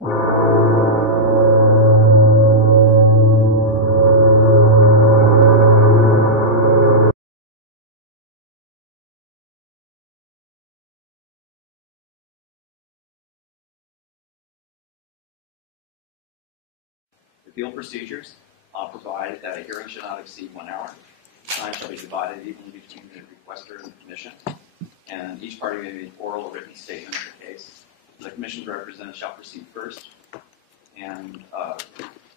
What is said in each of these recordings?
Appeal procedures provide that a hearing shall not exceed 1 hour. Time shall be divided evenly between the requester and the commission, and each party may make an oral or written statement of the case. The commission's representative shall proceed first, and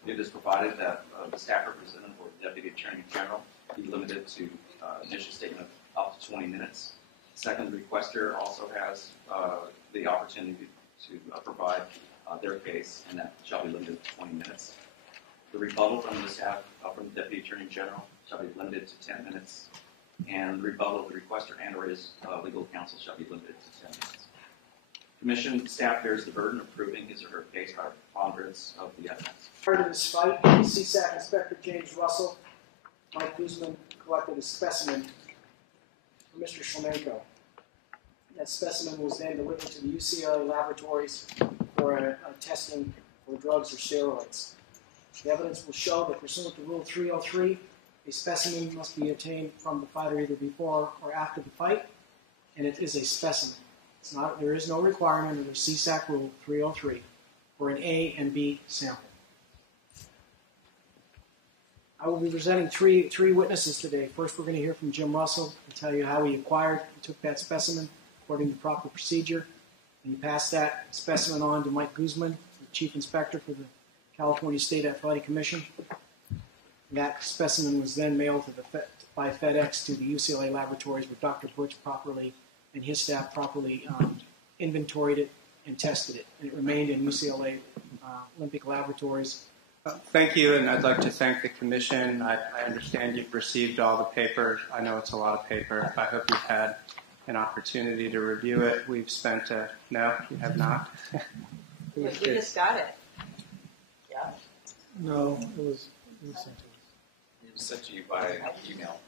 it is provided that the staff representative or deputy attorney general be limited to initial statement of up to 20 minutes. Second, the requester also has the opportunity to provide their case, and that shall be limited to 20 minutes. The rebuttal from the staff, from the Deputy Attorney General, shall be limited to 10 minutes, and the rebuttal of the requester and/or his legal counsel shall be limited to 10 minutes. Commission staff bears the burden of proving his or her case by preponderance of the evidence. Prior to this fight, CSAC Inspector James Russell, Mike Guzman, collected a specimen from Mr. Shlemenko. That specimen was then delivered to the UCLA laboratories for a testing for drugs or steroids. The evidence will show that pursuant to Rule 303, a specimen must be obtained from the fighter either before or after the fight, and it is a specimen. There is no requirement under CSAC Rule 303 for an A and B sample. I will be presenting three witnesses today. First, we're going to hear from Jim Russell to tell you how he acquired and took that specimen according to proper procedure. And he passed that specimen on to Mike Guzman, the Chief Inspector for the California State Athletic Commission. That specimen was then mailed by FedEx to the UCLA laboratories where Dr. Butch and his staff properly inventoried it and tested it. And it remained in UCLA Olympic laboratories. Thank you, and I'd like to thank the Commission. I understand you've received all the paper. I know it's a lot of paper. I hope you've had an opportunity to review it. We've spent no, you have not? We just got it. Yeah. No, it was sent to us. It was sent to you by email.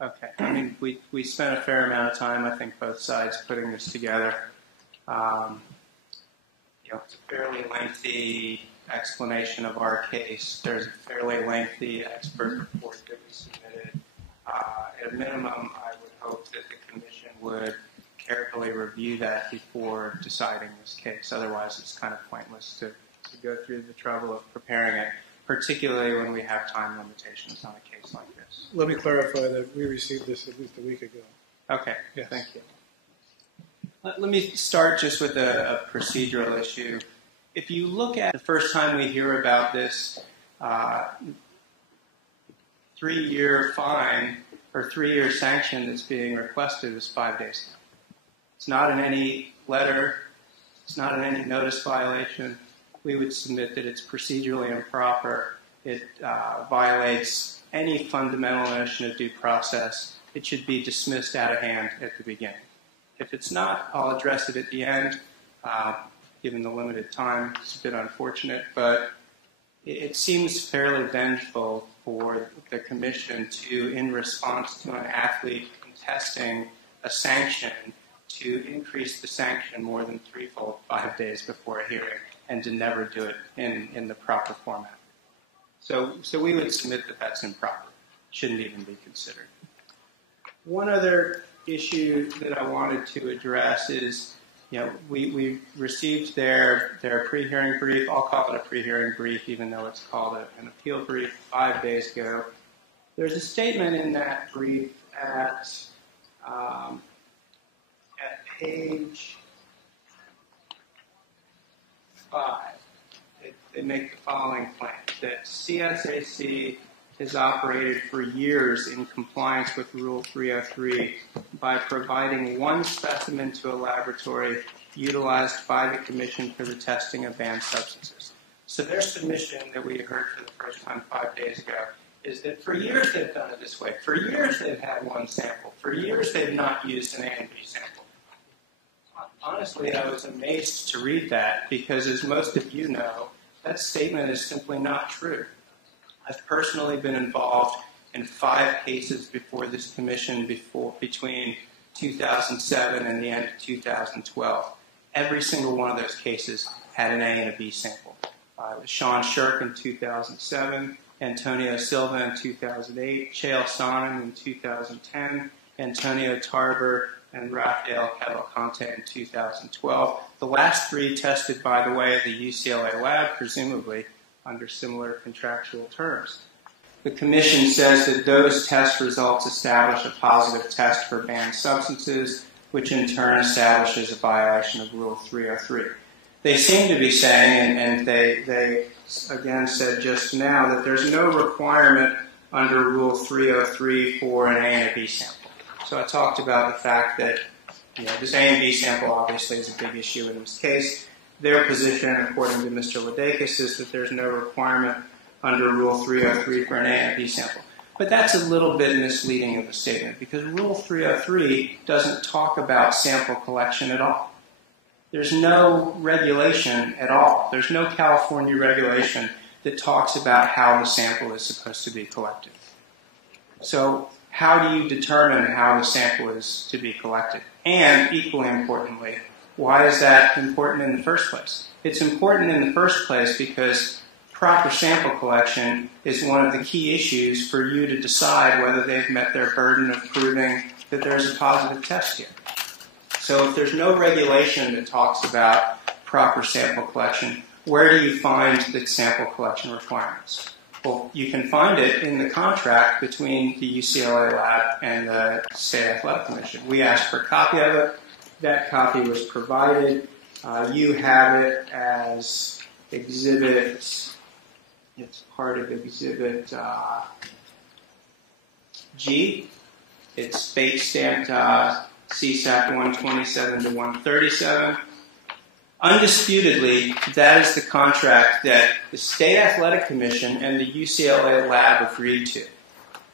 Okay. I mean, we spent a fair amount of time, I think, both sides putting this together. It's a fairly lengthy explanation of our case. There's a fairly lengthy expert report that we submitted. At a minimum, I would hope that the Commission would carefully review that before deciding this case. Otherwise, it's kind of pointless to go through the trouble of preparing it, particularly when we have time limitations on a case like this. Let me clarify that we received this at least a week ago. Okay, yes. Thank you. Let me start just with a procedural issue. If you look at the first time we hear about this 3-year fine or 3-year sanction that's being requested is 5 days ago. It's not in any letter. It's not in any notice violation. We would submit that it's procedurally improper. It violates any fundamental notion of due process. It should be dismissed out of hand at the beginning. If it's not, I'll address it at the end, given the limited time. It's a bit unfortunate, but it seems fairly vengeful for the Commission to, in response to an athlete contesting a sanction, to increase the sanction more than threefold 5 days before a hearing and to never do it in the proper format. So we would submit that that's improper. Shouldn't even be considered. One other issue that I wanted to address is, we received their pre-hearing brief. I'll call it a pre-hearing brief, even though it's called an appeal brief 5 days ago. There's a statement in that brief at page 5. They make the following claim, that CSAC has operated for years in compliance with Rule 303 by providing one specimen to a laboratory utilized by the Commission for the testing of banned substances. So their submission that we heard for the first time 5 days ago is that for years they've done it this way. For years they've had one sample. For years they've not used an A and B sample. Honestly, I was amazed to read that because, as most of you know, that statement is simply not true. I've personally been involved in 5 cases before this Commission between 2007 and the end of 2012. Every single one of those cases had an A and a B sample. It was Sean Shirk in 2007, Antonio Silva in 2008, Chael Sonnen in 2010, Antonio Tarver, and Rafael Cavalcante in 2012. The last three tested, by the way, at the UCLA lab, presumably under similar contractual terms. The Commission says that those test results establish a positive test for banned substances, which in turn establishes a violation of Rule 303. They seem to be saying, and they again said just now, that there's no requirement under Rule 303 for an A and a B sample. So I talked about the fact that this A and B sample obviously is a big issue in this case. Their position, according to Mr. Ladakis, is that there's no requirement under Rule 303 for an A and a B sample. But that's a little bit misleading of a statement, because Rule 303 doesn't talk about sample collection at all. There's no regulation at all. There's no California regulation that talks about how the sample is supposed to be collected. So how do you determine how the sample is to be collected? And equally importantly, why is that important in the first place? It's important in the first place because proper sample collection is one of the key issues for you to decide whether they've met their burden of proving that there's a positive test here. So if there's no regulation that talks about proper sample collection, where do you find the sample collection requirements? Well, you can find it in the contract between the UCLA lab and the State Athletic Commission. We asked for a copy of it. That copy was provided. You have it as exhibit. It's part of exhibit G. It's fate stamped CSAC 127 to 137. Undisputedly, that is the contract that the State Athletic Commission and the UCLA lab agreed to.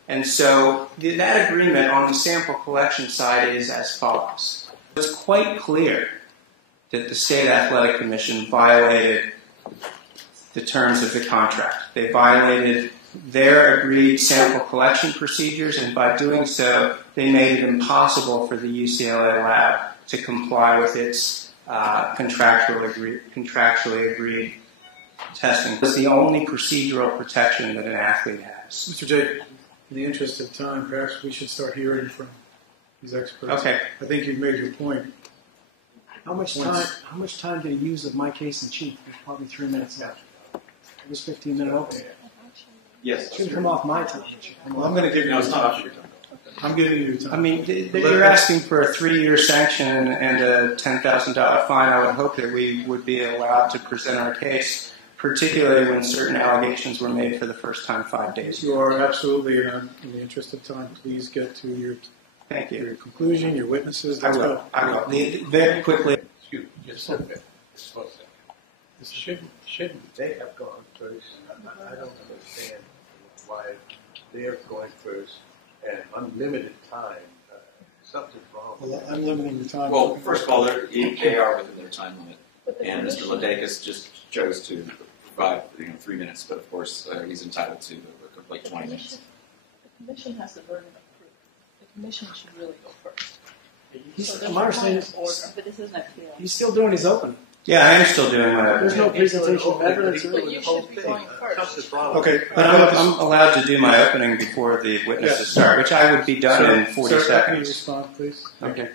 And so that agreement on the sample collection side is as follows. It's quite clear that the State Athletic Commission violated the terms of the contract. They violated their agreed sample collection procedures, and by doing so, they made it impossible for the UCLA lab to comply with its contractually agreed testing. It's the only procedural protection that an athlete has. Mr. Jake, in the interest of time, perhaps we should start hearing from these experts. Okay. I think you've made your point. How much time did he use of my case in chief? There's probably 3 minutes left. It was 15-minute opening. Yes. It shouldn't come off my time. Well, I'm going to give you No, it's not off your time. I'm giving you your time. I mean, you're asking for a 3-year sanction and a $10,000 fine. I would hope that we would be allowed to present our case, particularly when certain allegations were made for the first time 5 days ago. You are absolutely, in the interest of time, please get to your Thank you. your conclusion, your witnesses. I will. Very quickly. Excuse me, just a bit. Shouldn't they have gone first? I don't understand why they're going first and unlimited time. Something's wrong. Well, I'm limiting the time. Well, first of all, they are within their time limit, and Mr. Ladakis just chose to provide 3 minutes, but of course he's entitled to a complete 20 minutes. The Commission has the burden of proof. The Commission should really go first. My understanding is but this isn't appeal. he's still doing his opening. Yeah, I am still doing my There's no presentation of evidence. But you should be going first. Okay, But I'm allowed to do my opening before the witnesses start, which I would be done in 40 sir, can you seconds. respond, please? Okay.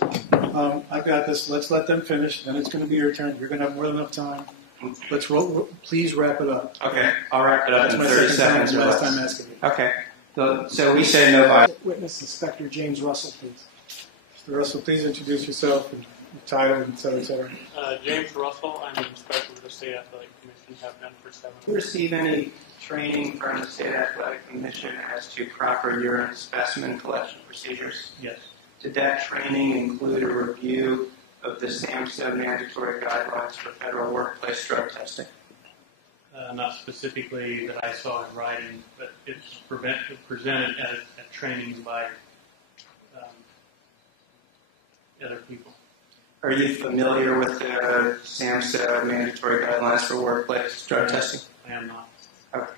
I've got this. Let's let them finish. Then it's going to be your turn. You're going to have more than enough time. Let's please wrap it up. Okay, I'll wrap it up That's in my 30 second seconds time. or Last less. time asking you. Okay. So we say no violence. Witness Inspector James Russell, please. Mr. Russell, please introduce yourself and your title, et cetera, et cetera. James Russell, I'm an inspector with the State Athletic Commission, have been for 7 Do you receive any training from the State Athletic Commission as to proper urine specimen collection procedures? Yes. Did that training include a review of the SAMHSA mandatory guidelines for federal workplace drug testing? Not specifically that I saw in writing, but it's presented at training by other people. Are you familiar with the SAMHSA mandatory guidelines for workplace drug testing? I am not. Okay.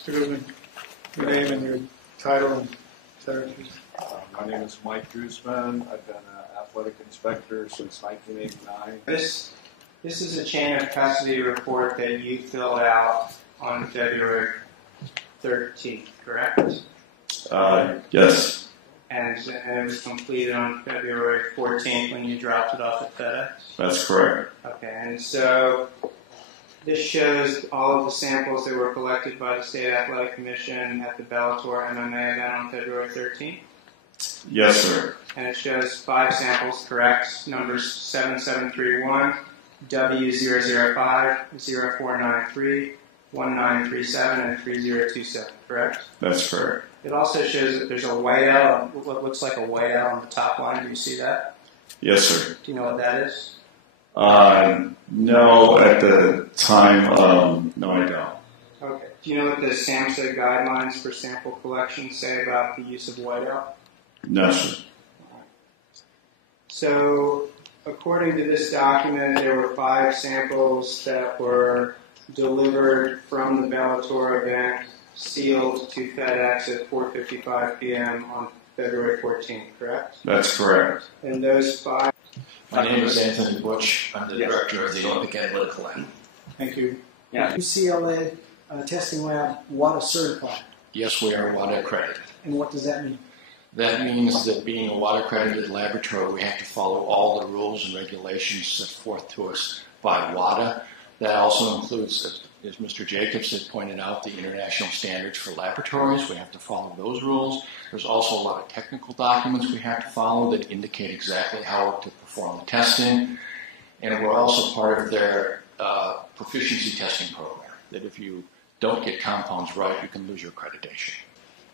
Mr. Goodman, your name and your title, and et cetera, please. My name is Mike Guzman. I've been an athletic athletic inspector since 1989. This is a chain of custody report that you filled out on February 13th, correct? Yes. And it was completed on February 14th when you dropped it off at FedEx? That's correct. Okay, and so this shows all of the samples that were collected by the State Athletic Commission at the Bellator MMA event on February 13th? Yes, sir. And it shows 5 samples, correct? Numbers 7731, W005, 0493, 1937, and 3027, correct? That's correct. It also shows that there's a whiteout, what looks like a whiteout on the top line. Do you see that? Yes, sir. Do you know what that is? No, at the time, no, I don't. Okay. Do you know what the SAMHSA guidelines for sample collection say about the use of whiteout? No, sir. So, according to this document, there were 5 samples that were delivered from the Bellator event, sealed to FedEx at 4:55 p.m. on February 14th, correct? That's correct. And those 5... My name is Anthony Butch. I'm the director of the Olympic Analytical Lab. Thank you. Yeah. UCLA testing lab WADA certified. Yes, we are WADA accredited. And what does that mean? That means that being a WADA accredited laboratory, we have to follow all the rules and regulations set forth to us by WADA. That also includes, as Mr. Jacobs has pointed out, the international standards for laboratories. We have to follow those rules. There's also a lot of technical documents we have to follow that indicate exactly how to perform the testing. And we're also part of their proficiency testing program, that if you don't get compounds right, you can lose your accreditation.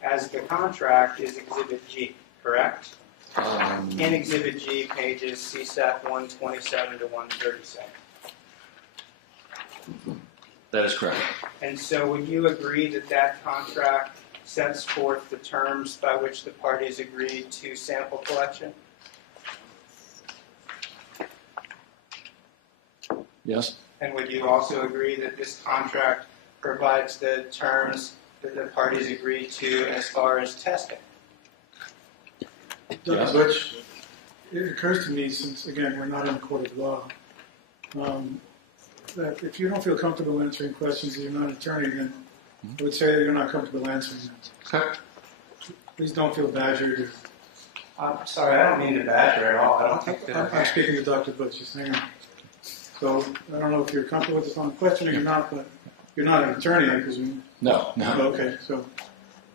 As the contract is Exhibit G, correct? In Exhibit G, pages CSAP 127 to 137. That is correct. And so would you agree that that contract sets forth the terms by which the parties agreed to sample collection? Yes. And would you also agree that this contract provides the terms that the parties agreed to as far as testing? Dr. Butch, it occurs to me, since, again, we're not in a court of law, that if you don't feel comfortable answering questions and you're not an attorney, then I would say that you're not comfortable answering them. Okay. Please don't feel badgered. I'm sorry, I don't mean to badger at all. I don't think that I'm speaking to Dr. Butch, just hang on. So I don't know if you're comfortable with this on the question or you're not, but you're not an attorney, I presume. No. Okay,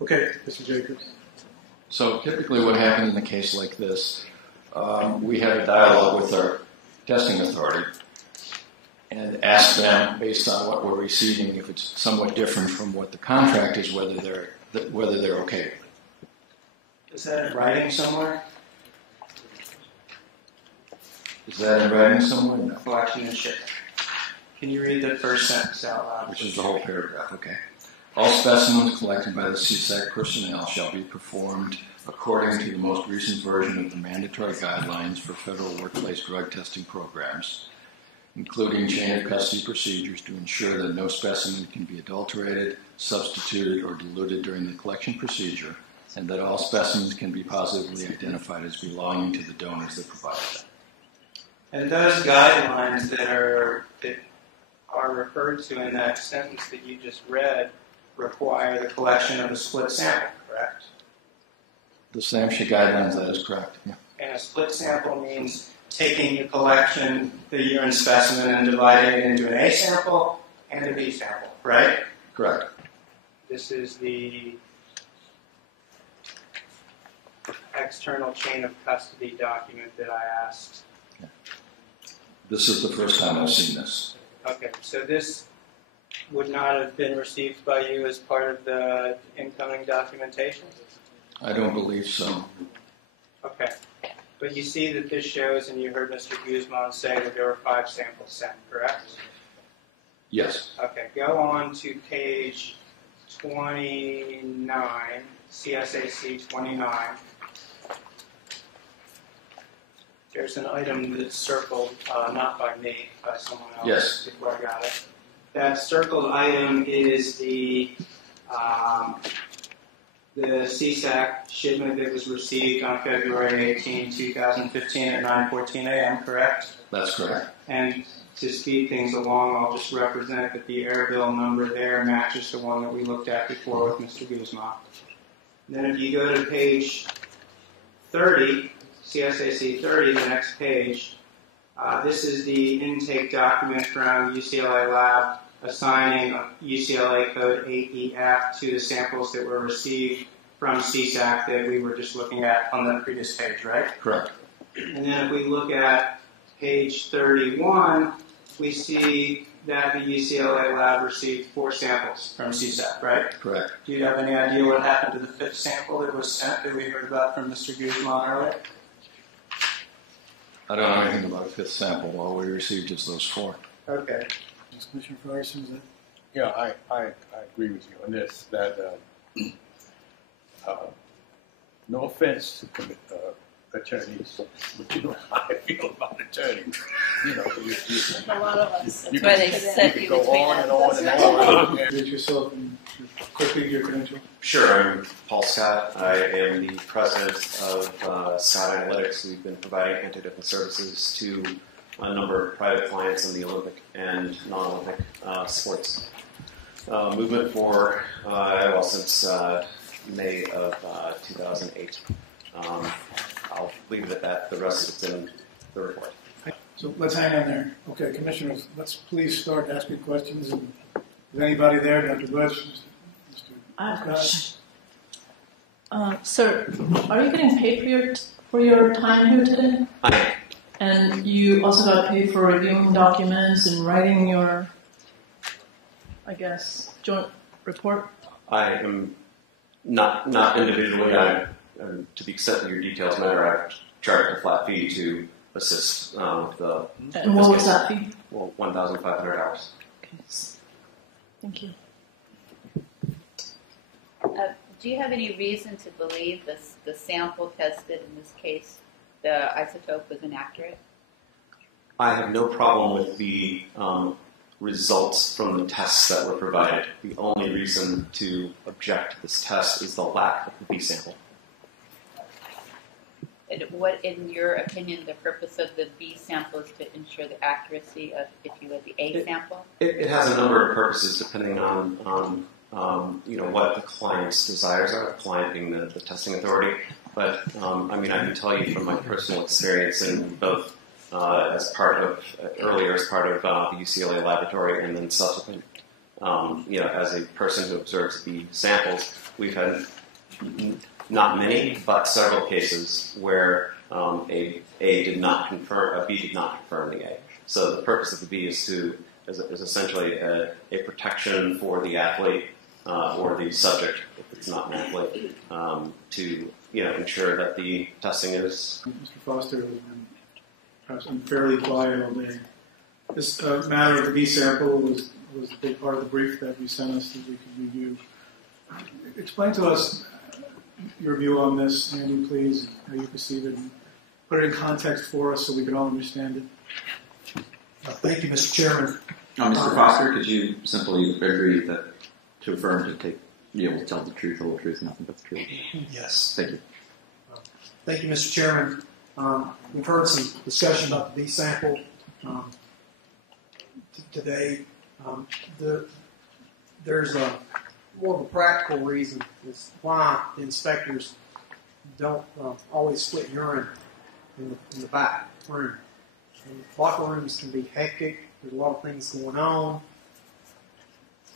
okay, Mr. Jacobs. So typically what happens in a case like this, we have a dialogue with our testing authority and ask them, based on what we're receiving, if it's somewhat different from what the contract is, whether they're okay. Is that in writing somewhere? Is that in writing somewhere? No. Collection and shipment. Can you read the first sentence out loud? Which is the whole paragraph, okay. All specimens collected by the CSAC personnel shall be performed according to the most recent version of the mandatory guidelines for federal workplace drug testing programs, including chain of custody procedures to ensure that no specimen can be adulterated, substituted, or diluted during the collection procedure, and that all specimens can be positively identified as belonging to the donors that provided them. And those guidelines that are referred to in that sentence that you just read require the collection of a split sample, correct? The SAMHSA guidelines, that is correct. Yeah. And a split sample means taking the collection, the urine specimen, and dividing it into an A sample and a B sample, right? Correct. This is the external chain of custody document that I asked. This is the first time I've seen this. Okay, so this would not have been received by you as part of the incoming documentation? I don't believe so. Okay. But you see that this shows, and you heard Mr. Guzman say that there were 5 samples sent, correct? Yes. Okay, go on to page 29, CSAC 29. There's an item that's circled, not by me, by someone else. Yes. Before I got it. That circled item is the the CSAC shipment that was received on February 18, 2015 at 9:14 a.m., correct? That's correct. And to speed things along, I'll just represent that the air bill number there matches the one that we looked at before with Mr. Guzman. Then if you go to page 30, CSAC 30, the next page, this is the intake document from UCLA Lab assigning UCLA code 8EF to the samples that were received from CSAC that we were just looking at on the previous page, right? Correct. And then if we look at page 31, we see that the UCLA lab received 4 samples from CSAC, right? Correct. Do you have any idea what happened to the 5th sample that was sent that we heard about from Mr. Guzman earlier? I don't know anything about a 5th sample. All we received just those 4. Okay. Commissioner Farson, is that? Yeah, I agree with you on this, that no offense to attorneys, but you know how I feel about attorneys. You know, A lot of us. you That's why they can set you go between on us. and on and on. Introduce yourself and quickly your credential. Sure, I'm Paul Scott. I am the president of Scott Analytics. We've been providing anti-doping services to a number of private clients in the Olympic and non-Olympic sports movement for, since May of 2008. I'll leave it at that. The rest of it's in the report. So let's hang on there. Okay, commissioners, let's please start asking questions. And is anybody there? Dr. Bush? I have a question. Sir, are you getting paid for your time here today? I am. And you also got paid for reviewing documents and writing your, I guess, joint report? I am not individually. To the extent that your details matter, I've charged a flat fee to assist with the. And what was that fee? Well, $1,500. Okay. Thank you. Do you have any reason to believe the sample tested in this case, the isotope was inaccurate? I have no problem with the results from the tests that were provided. The only reason to object to this test is the lack of the B sample. And what, in your opinion, the purpose of the B sample is to ensure the accuracy of, if you had the A sample? It has a number of purposes depending on what the client's desires are, the client being the testing authority. But I can tell you from my personal experience in both as part of the UCLA laboratory and then subsequent, as a person who observes the samples, we've had not many, but several cases where a B did not confirm the A. So the purpose of the B is essentially a protection for the athlete or the subject, if it's not an athlete, to ensure that the testing is. Mr. Foster has been perhaps unfairly quiet all day. This matter of the B sample was a big part of the brief that you sent us that we could review. Explain to us your view on this, Andy, please, how you perceive it, and put it in context for us so we can all understand it. Thank you, Mr. Chairman. Mr. Foster, could you simply agree to affirm to be able to tell the truth, the whole truth, nothing but the truth? Yes. Thank you. Thank you, Mr. Chairman. We've heard some discussion about the B sample today. There's more of a practical reason is why the inspectors don't always split urine in the back room. And locker rooms can be hectic. There's a lot of things going on.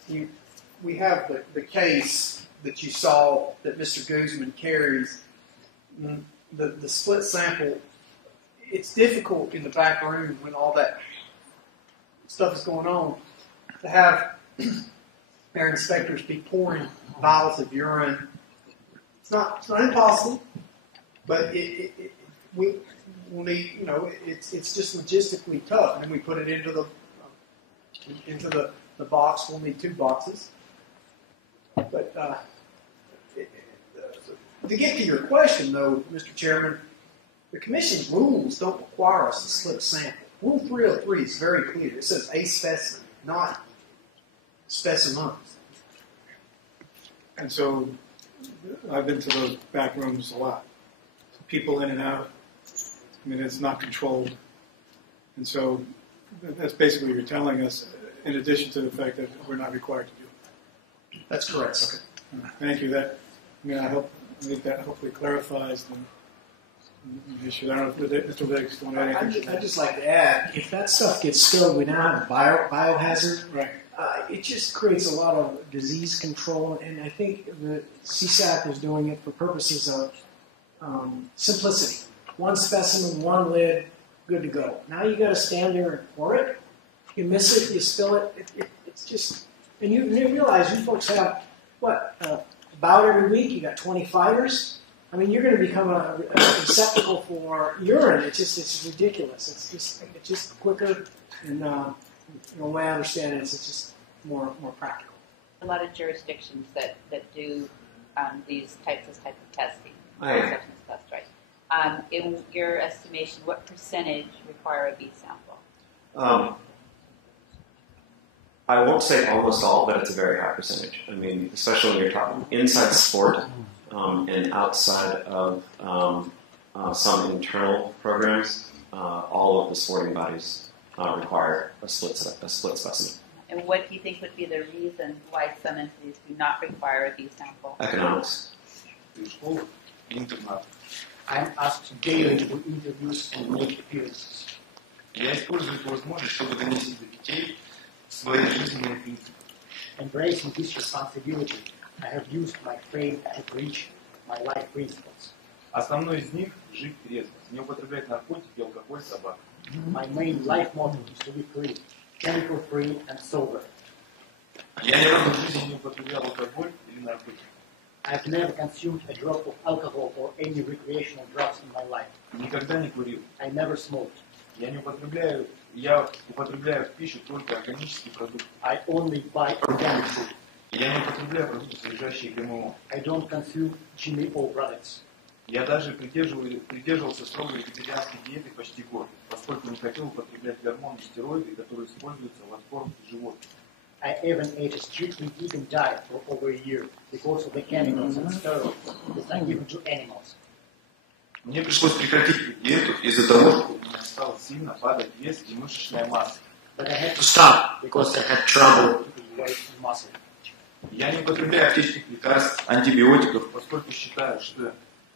We have the case that you saw that Mr. Guzman carries. The split sample, it's difficult in the back room when all that stuff is going on to have our inspectors be pouring vials of urine. It's not impossible, but we'll need, it's just logistically tough. And then we put it into the box. We'll need 2 boxes. But to get to your question, though, Mr. Chairman, the Commission's rules don't require us to split sample. Rule 303 is very clear. It says a specimen, not specimens. And so I've been to those back rooms a lot. People in and out. I mean, it's not controlled. And so that's basically what you're telling us, in addition to the fact that we're not required to do it. That's correct. Okay. Thank you. I think that hopefully clarifies the issue. I don't know if Mr. Viggs want to add anything. I'd just like to add, if that stuff gets spilled, we now have a biohazard. Right. It just creates a lot of disease control, and I think the CSAC is doing it for purposes of simplicity. One specimen, one lid, good to go. Now you got to stand there and pour it. You miss it, you spill it. It's just, and you realize you folks have about every week. You got 20 fighters. I mean, you're going to become a receptacle for urine. It's ridiculous. It's just quicker, and the way I understand it is it's just more practical. A lot of jurisdictions that do these types of testing. Right. Substance test, right? In your estimation, what percentage require a B sample? I won't say almost all, but it's a very high percentage. I mean, especially when you're talking inside sport and outside of some internal programs, all of the sporting bodies require a split specimen. And what do you think would be the reason why some entities do not require a B sample? Economics. I'm asked daily to do interviews and make appearances. Я использую эту возможность, чтобы донести до детей свои жизненные принципы. Embracing this responsibility, I have used my fame to preach my life principles. Основной из них – жить трезво, не употреблять наркотики, алкоголь, табак. My main life motto is to be clean, chemical-free and sober. Я ни разу в жизни не употреблял алкоголь или наркотики. I've never consumed a drop of alcohol or any recreational drugs in my life. Никогда не курил. I never smoked. Я употребляю в пищу только органические продукты. I only buy organic food. Я не употребляю продукты, содержащие ГМО. I don't consume GMO products. Я даже придерживался строгой вегетарианской диеты почти год, поскольку не хотел употреблять гормоны и стероиды, которые используются в откормке животных. I even ate a strictly vegan diet for over a year because of the chemicals and steroids that are given to animals. Мне пришлось прекратить эту диету из-за того, что у меня стал сильно падать вес и мышечная масса. But I had to stop because I had trouble with weight and muscle. Я не употребляю аптечных лекарств, антибиотиков, поскольку считаю, что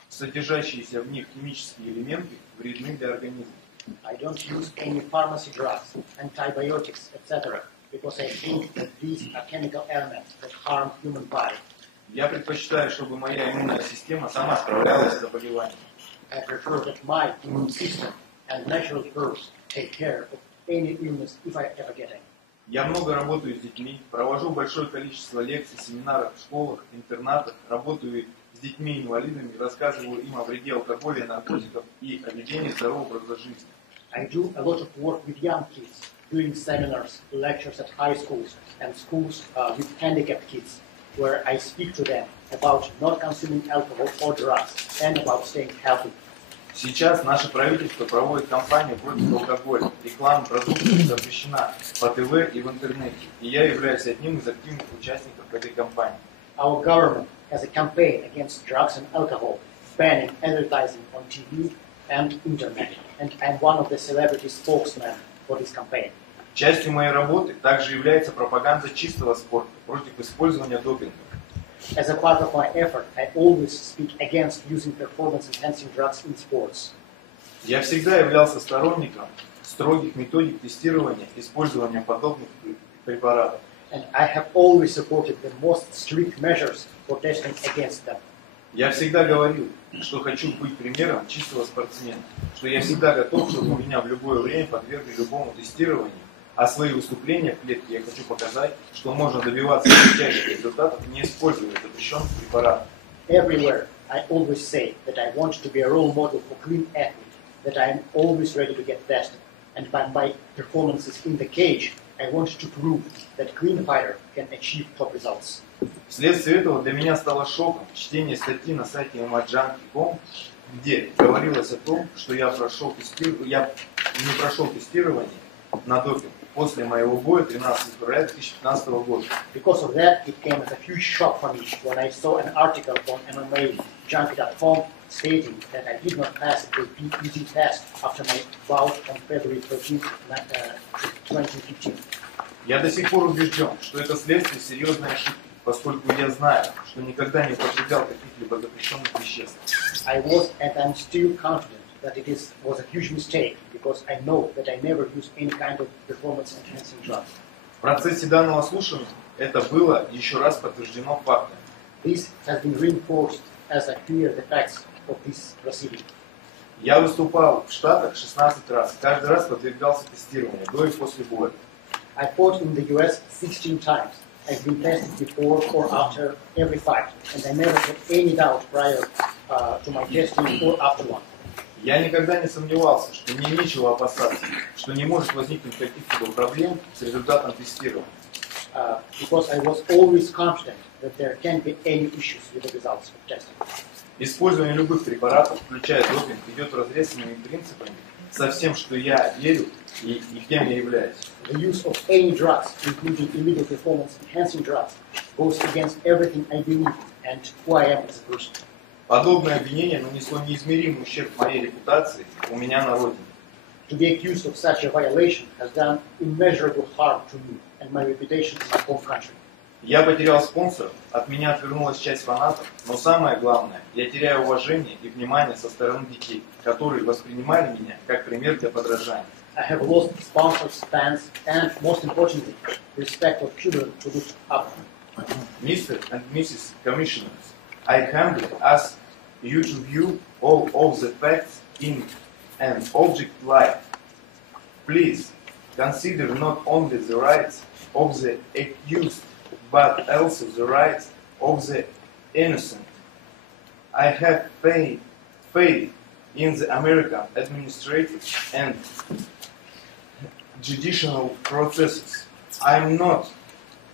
содержащиеся в них химические элементы вредны для организма. I don't use any pharmacy drugs, antibiotics, etc. because I think that these are chemical elements that harm human body. Я предпочитаю, чтобы моя иммунная система сама справлялась с заболеванием. I prefer that my immune system and natural herbs take care of any illness if I ever get any. Я много работаю с детьми, провожу большое количество лекций, семинаров в школах, интернатах, работаю с детьми-инвалидами, рассказываю им о вреде алкоголя и наркотиков и о ведении здорового образа жизни. I do a lot of work with young kids, doing seminars, lectures at high schools and schools with handicapped kids, where I speak to them about not consuming alcohol or drugs and about staying healthy. Сейчас наше правительство проводит кампанию против алкоголя. Реклама продуктов запрещена по ТВ и в интернете. И я являюсь одним из активных участников этой кампании. Our government has a campaign against drugs and alcohol, banning advertising on TV and internet, and I'm one of the celebrity spokesmen for this campaign. Частью моей работы также является пропаганда чистого спорта против использования допинга. As a part of my effort, I always speak against using performance-enhancing drugs in sports. Я всегда являлся сторонником строгих методик тестирования использования подобных препаратов. And I have always supported the most strict measures for testing against them. Я всегда говорил, что хочу быть примером чистого спортсмена, что я всегда готов, чтобы меня в любое время подвергли любому тестированию, а свои выступления в клетке я хочу показать, что можно добиваться высочайших результатов, не используя запрещенных препаратов. Everywhere, I always say that I want to be a role model for clean athlete, that I am always ready to get tested, and by my performances in the cage, I want to prove that clean fighter can achieve top results. Вследствие этого для меня стало шоком чтение статьи на сайте mmajanki.com, где говорилось о том, что я не прошел тестирование на допинг после моего боя 13 февраля 2015 года. Because of that, it came as a huge shock for me when I saw an article on MMA.com stating that I did not pass the PED test after my bout on February 13, 2015. Я до сих пор убежден, что это следствие серьезной ошибки, поскольку я знаю, что никогда не употреблял каких-либо запрещенных веществ. I was and I'm still confident that it was a huge mistake because I know that I never used any kind of performance-enhancing drugs. В процессе данного слушания это было еще раз подтверждено фактами. This has been reinforced as I clear the facts of this proceeding. Я выступал в Штатах 16 раз, каждый раз подвергался тестированию до и после боя. I fought in the US 16 times. I've been tested before or after every fight, and I never had any doubt prior to my testing or after one. Я никогда не сомневался, что мне нечего опасаться, что не может возникнуть каких-либо проблем с результатом тестирования. Because I was always confident that there can't be any issues with the results of testing. Использование любых препаратов, включая допинг, идет вразрез с моими принципами, со всем, что я верю и кем я являюсь. The use of any drugs, including illegal performance-enhancing drugs, goes against everything I believe and who I am as a person. Подобное обвинение нанесло неизмеримый ущерб моей репутации у меня на родине. To be accused of such a violation has done immeasurable harm to me and my reputation in my home country. Я потерял спонсоров, от меня отвернулась часть фанатов, но самое главное, я теряю уважение и внимание со стороны детей, которые воспринимали меня как пример для подражания. I have lost sponsors, fans, and most importantly, respect of children who look up. Mr. and Mrs. Commissioners, I humbly ask you to view all of the facts in an objective light. Please consider not only the rights of the accused, but also the rights of the innocent. I have faith in the American administrative and judicial processes. I am not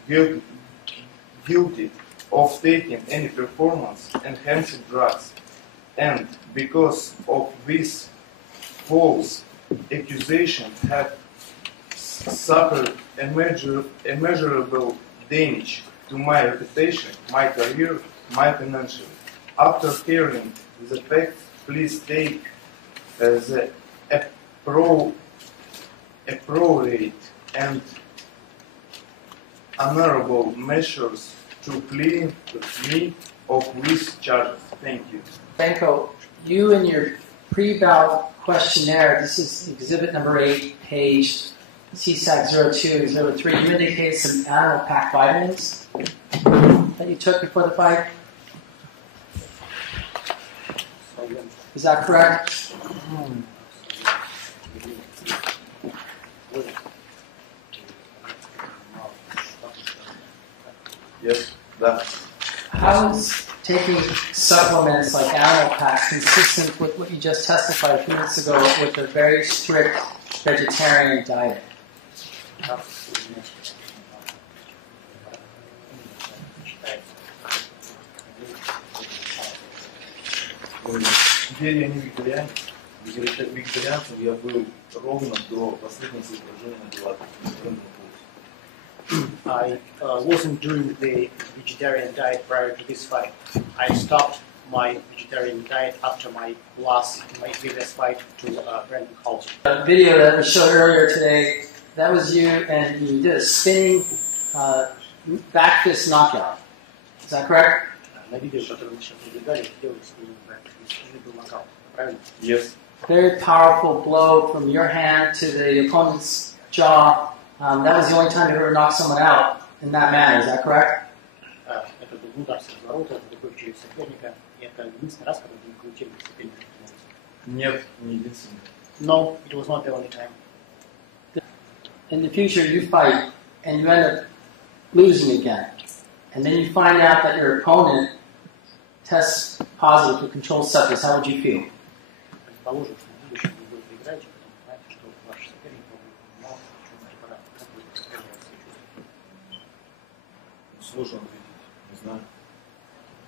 guilty of taking any performance-enhancing drugs, and because of this false accusation, have suffered immeasurable damage to my reputation, my career, my financial. After hearing the facts, please take the appropriate and honorable measures to clear me of these charges. Thank you. Shlemenko, you in your pre-bout questionnaire, this is exhibit number 8, page CSAC 02, 03, you indicated some animal pack vitamins that you took before the fight. Is that correct? Yes, that. How is taking supplements like animal packs consistent with what you just testified a few minutes ago with a very strict vegetarian diet? Теперь я не вегетарианец. Вегетарианцем я был ровно до последнего соображения на пилатах. I wasn't doing the vegetarian diet prior to this fight. I stopped my vegetarian diet after my previous fight to Brandon Halter. The video that we showed earlier today, that was you, and you did a spinning back fist knockout. Is that correct? Yes. Very powerful blow from your hand to the opponent's jaw. That was the only time you ever knocked someone out in that manner. Is that correct? Нет, не единственный. No, it was not the only time. In the future, you fight and you end up losing again, and then you find out that your opponent tests positive for controlled substance. How would you feel?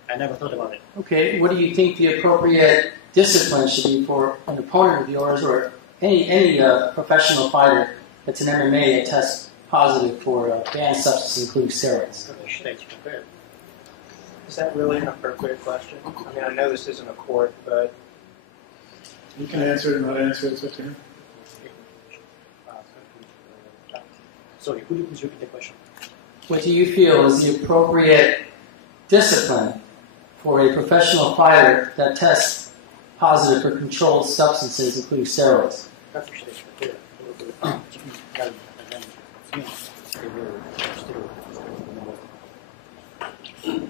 I never thought about it. Okay, what do you think the appropriate discipline should be for an opponent of yours or any professional fighter that's an MMA that tests positive for banned substances, including steroids. Is that really an appropriate question? I mean, I know this isn't a court, but You can answer it or not answer it, it's up to him. Sorry, could you please repeat the question? What do you feel is the appropriate discipline for a professional fighter that tests positive for controlled substances, including steroids? Как вы считаете, какое было бы техническое наказание спортсмена, если бы стероиды?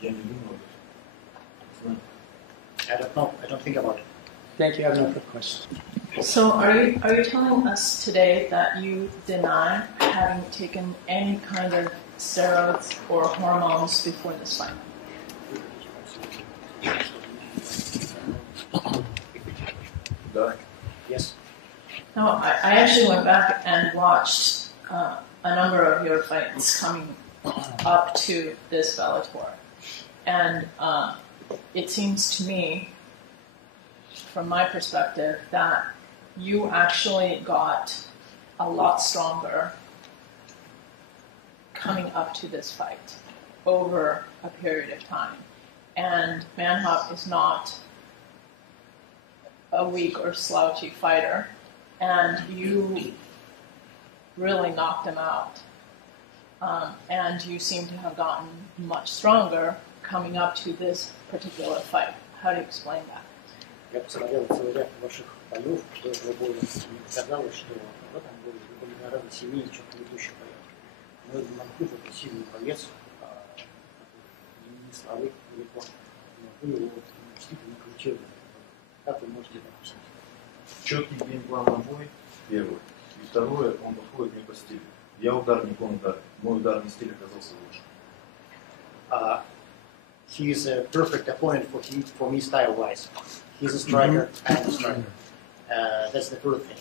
Я не думаю. I don't know. I don't think about it. Thank you. I have no further questions. So are you telling us today that you deny having taken any kind of steroids or hormones before this fight? Yes. No, I actually went back and watched a number of your fights coming up to this Bellator. And it seems to me, from my perspective, that you actually got a lot stronger coming up to this fight over a period of time. And Manhop is not a weak or slouchy fighter, and you really knocked him out. And you seem to have gotten much stronger coming up to this particular fight. How do you explain that? Я посмотрел целый ряд ваших боев, до этого боя мне казалось, что в этом бою вы были гораздо сильнее, чем в предыдущих боях. Но Манкув это сильный боец, не слабый, далеко, но вы его действительно крутили. Как вы можете это объяснить? Четкий геймплан на бой, первое. И второе, он подходит мне по стилю. Я ударник, он ударник. Мой ударный стиль оказался лучше. He is a perfect opponent for me style-wise. He's a striker, I'm a striker. That's the first thing.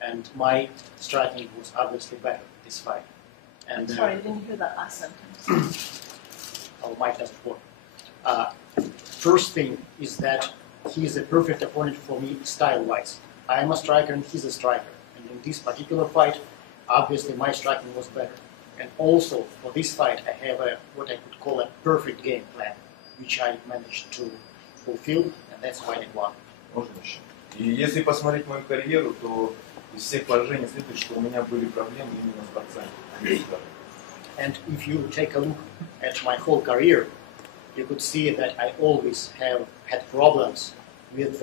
And my striking was obviously better this fight. And, Sorry, I didn't hear that last sentence. Oh, Mike doesn't work. First thing is that he is a perfect opponent for me style-wise. I am a striker and he's a striker. And in this particular fight, obviously my striking was better. And also, for this fight, I have what I could call a perfect game plan, which I managed to fulfill, and that's why I won. Можно еще? И если посмотреть мою карьеру, то из всех поражений следует, что у меня были проблемы именно с борцами, а не с ударами. And if you take a look at my whole career, you could see that I always have had problems with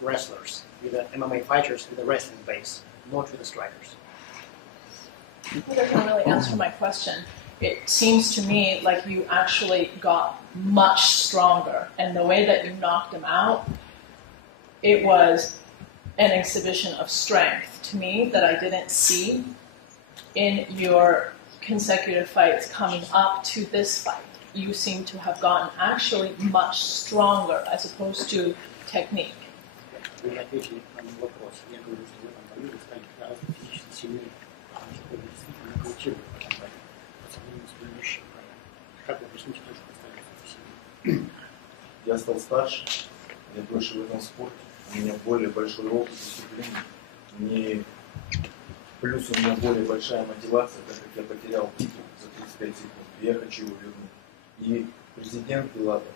wrestlers, with the MMA fighters, with the wrestling base, not with the strikers. That doesn't really answer my question. It seems to me like you actually got much stronger, and the way that you knocked him out, it was an exhibition of strength to me that I didn't see in your consecutive fights coming up to this fight. You seem to have gotten actually much stronger as opposed to technique. Вы ответили на мой вопрос. Я говорю, что в этом бою вы стали гораздо физически сильнее. Вы действительно крутили в этом бою по сравнению с предыдущим боем. Как вы объясните, что вы стали сильнее? Я стал старше, я дольше в этом спорте, у меня более большой опыт выступлений, плюс у меня более большая мотивация, так как я потерял титул за 35 секунд, и я хочу его вернуть. И президент Пилатов,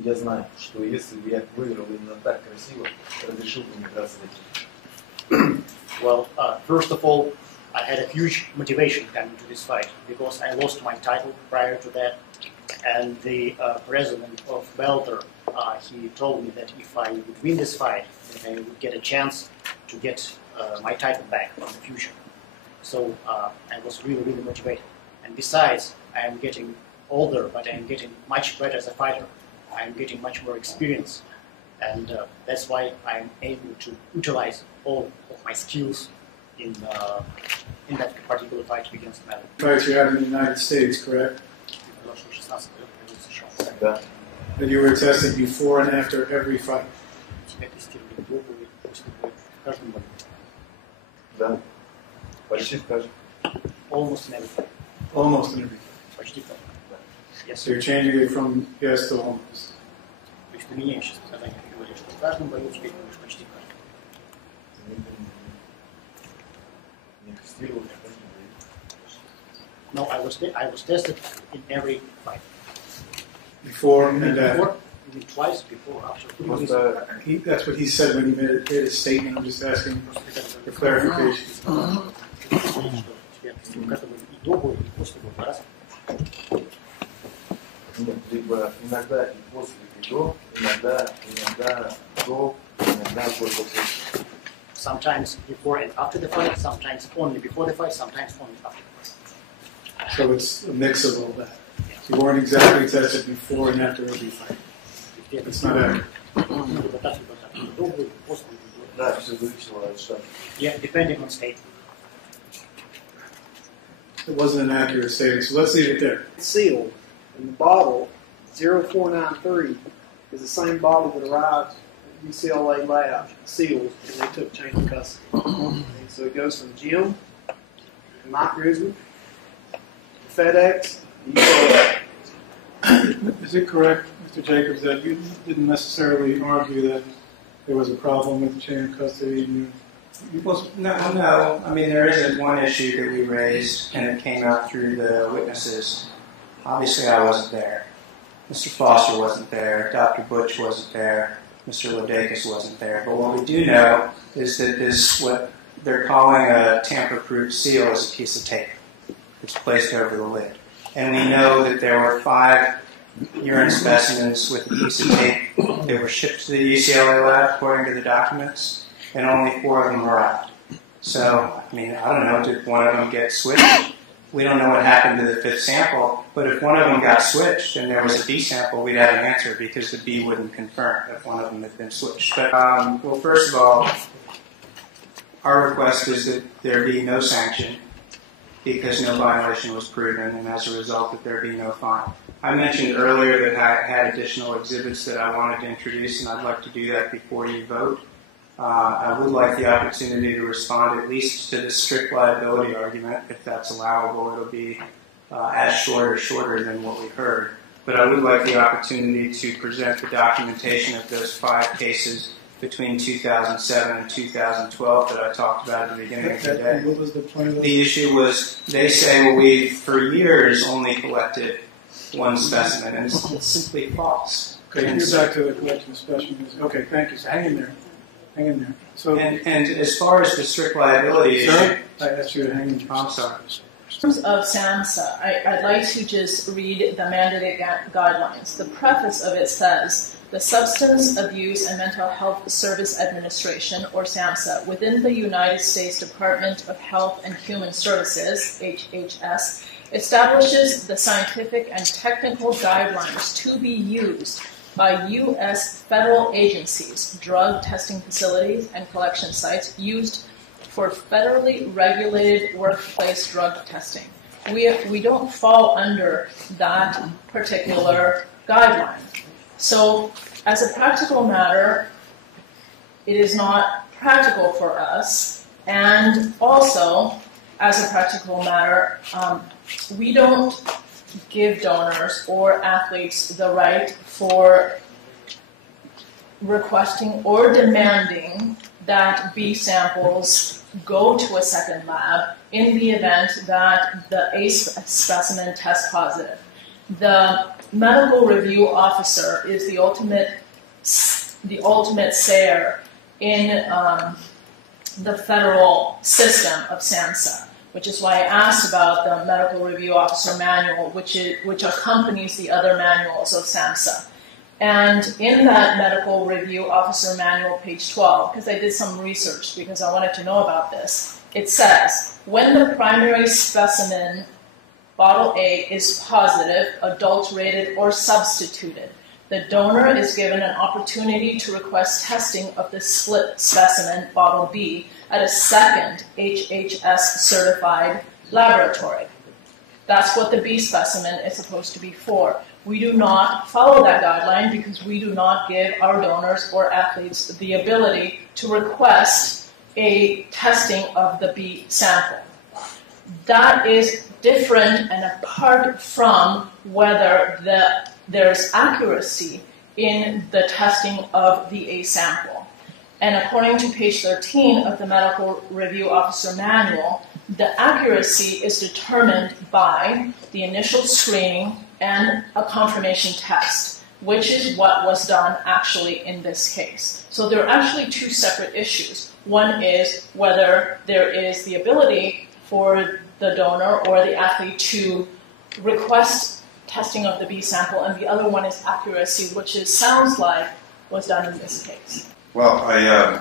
я знаю, что если бы я выиграл именно так красиво, разрешил бы мне драться за титул. Well, first of all, I had a huge motivation coming to this fight because I lost my title prior to that, and the president of Bellator, he told me that if I would win this fight, then I would get a chance to get my title back in the future. So I was really, really motivated. And besides, I am getting older, but I am getting much better as a fighter. I am getting much more experience, and that's why I am able to utilize all of my skills in that particular fight against Madden. Fights you had in the United States, correct? That you were tested before and after every fight. Да, почти в каждом. Almost in every fight. Almost in every fight. Почти так. Yes, so you're changing it from yes to almost. То есть ты меняешь сказание, ты говоришь, что в каждом бою успех будешь почти в каждом. No, I was tested in every fight. Before and after. Before, twice before, after. That's what he said when he made his statement. I'm just asking for clarification. Иногда и после, и до, иногда до, иногда только после. Sometimes before and after the fight, sometimes only before the fight, sometimes only after the fight. So it's a mix of all that. So you weren't exactly tested before and after every fight. It's not accurate. Yeah, depending on state. It wasn't an accurate statement, so let's leave it there. Sealed, and the bottle 0493 is the same bottle that arrived at UCLA lab, sealed, and they took chain of custody. And so it goes from Jim to Mike Guzman, FedEx, UCLA. Is it correct, Mr. Jacobs, that you didn't necessarily argue that there was a problem with the chain of custody? Well, no. I mean, there isn't one issue that we raised, and it came out through the witnesses. Obviously, I wasn't there. Mr. Foster wasn't there. Dr. Butch wasn't there. Mr. Lodakis wasn't there. But what we do know is that this, what they're calling a tamper-proof seal, is a piece of tape. It's placed over the lid. And we know that there were 5 urine specimens with a piece of tape that were shipped to the UCLA lab, according to the documents, and only 4 of them arrived. So, I mean, I don't know, did one of them get switched? We don't know what happened to the 5th sample, but if one of them got switched and there was a B sample, we'd have an answer because the B wouldn't confirm if one of them had been switched. But, well, first of all, our request is that there be no sanction because no violation was proven, and as a result that there be no fine. I mentioned earlier that I had additional exhibits that I wanted to introduce, and I'd like to do that before you vote. I would like the opportunity to respond at least to the strict liability argument. If that's allowable, it'll be as short or shorter than what we heard. But I would like the opportunity to present the documentation of those 5 cases between 2007 and 2012 that I talked about at the beginning of the day. What was the point of that? The issue was, they say, well, we for years only collected 1 specimen, and it's simply false. Okay, you're back to the collection of specimens. Okay, thank you. So hang in there. Hang in there. So, and as far as the strict liability issue, I asked you to hang in there. I'm sorry. In terms of SAMHSA, I'd like to just read the mandated guidelines. The preface of it says, the Substance Abuse and Mental Health Service Administration, or SAMHSA, within the United States Department of Health and Human Services, HHS, establishes the scientific and technical guidelines to be used by U.S. federal agencies, drug testing facilities, and collection sites used for federally regulated workplace drug testing. We don't fall under that particular guideline. So, as a practical matter, it is not practical for us, and also, as a practical matter, we don't give donors or athletes the right for requesting or demanding that B samples go to a second lab in the event that the A specimen tests positive. The medical review officer is the ultimate sayer in the federal system of SAMHSA, which is why I asked about the medical review officer manual, which accompanies the other manuals of SAMHSA. And in that medical review officer manual, page 12, because I did some research because I wanted to know about this, it says, when the primary specimen, bottle A, is positive, adulterated, or substituted, the donor is given an opportunity to request testing of the split specimen, bottle B, at a second HHS-certified laboratory. That's what the B specimen is supposed to be for. We do not follow that guideline because we do not give our donors or athletes the ability to request a testing of the B sample. That is different and apart from whether there's accuracy in the testing of the A sample. And according to page 13 of the Medical Review Officer Manual, the accuracy is determined by the initial screening and a confirmation test, which is what was done actually in this case. So there are actually two separate issues. One is whether there is the ability for the donor or the athlete to request testing of the B sample, and the other one is accuracy, which sounds like was done in this case. Well, I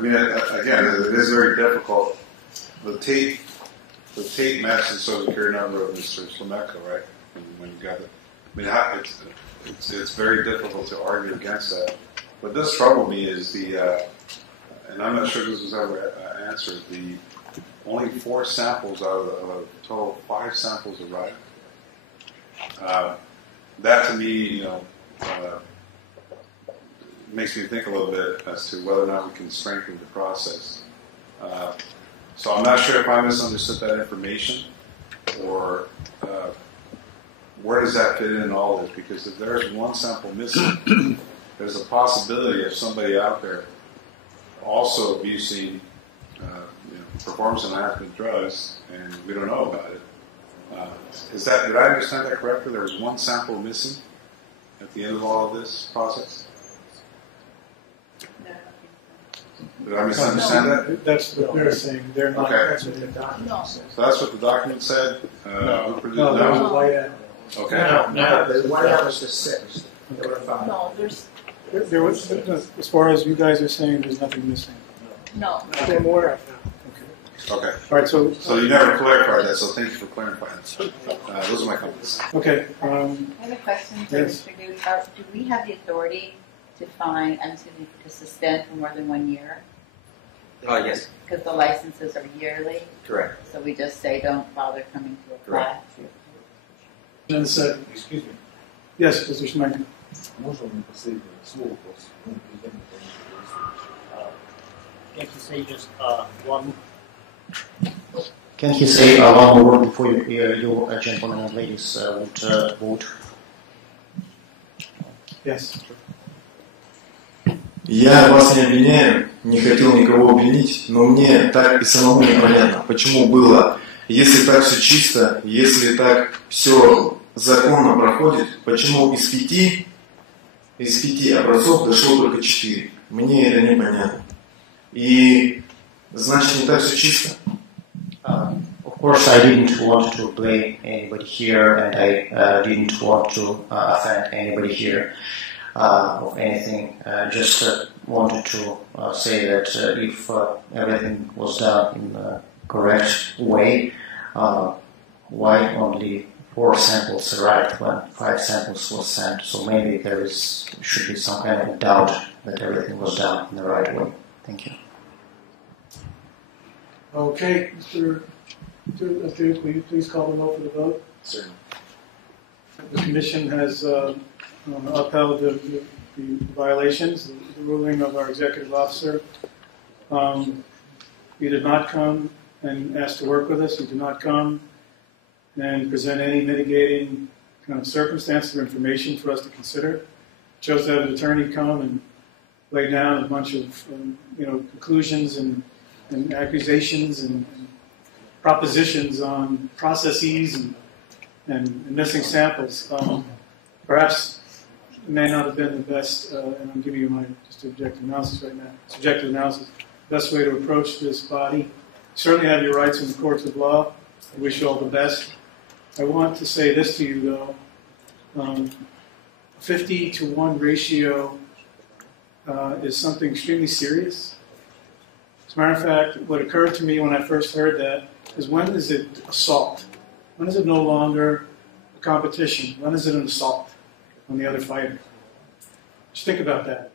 mean, again, it is very difficult. The tape matches the social security number of Mr. Shlemenko, right? When you got it, I mean, it's very difficult to argue against that. What does trouble me is and I'm not sure this was ever answered. The only 4 samples out of a total of 5 samples arrived. That to me, makes me think a little bit as to whether or not we can strengthen the process. So I'm not sure if I misunderstood that information, or where does that fit in all this? Because if there's one sample missing, there's a possibility of somebody out there also abusing performance enhancement drugs, and we don't know about it. Did I understand that correctly? There was one sample missing at the end of all of this process? Did I misunderstand that? That's what they're saying. They're not. Okay. That's what the document says. So that's what the document said? No, that was a white ad. Okay. No, the white ad was the 6. There were 5. No, there's There was, as far as you guys are saying, there's nothing missing. no. They're more. Okay. All right, so you never clarified that, so thank you for clarifying. Those are my comments. okay. I have a question for Yes. Mr. Goose. Do we have the authority to fine and to suspend for more than 1 year? Yes. Because the licenses are yearly, Correct. so we just say don't bother coming to apply. Then said, Excuse me. yes, Mr. Shlemenko. Можно мне последнее слово после? Can he say just one? Can he say one more word before you gentlemen and ladies would vote? Yes. Я вас не обвиняю, не хотел никого обвинить, но мне так и самому непонятно, почему было, если так все чисто, если так все законно проходит, почему из 5 образцов дошло только 4. Мне это непонятно. И значит, не так все чисто. Of course, I didn't want to blame anybody here, and I didn't want to offend anybody here of anything. Just wanted to say that if everything was done in the correct way, why only 4 samples arrived when 5 samples was sent? So maybe there should be some kind of doubt that everything was done in the right way. Thank you. Okay, Mr. Duke, will you please call the roll for the vote? Certainly. The commission has upheld the violations, the ruling of our executive officer. You did not come and ask to work with us. You did not come and present any mitigating kind of circumstances or information for us to consider. Chose to have an attorney come and lay down a bunch of conclusions and accusations and propositions on processes and missing samples. Perhaps it may not have been the best, and I'm giving you my just objective analysis right now, subjective analysis, best way to approach this body. You certainly have your rights in the courts of law. I wish you all the best. I want to say this to you, though. 50-to-1 ratio is something extremely serious. As a matter of fact, what occurred to me when I first heard that is, when is it assault? When is it no longer a competition? When is it an assault on the other fighter? Just think about that.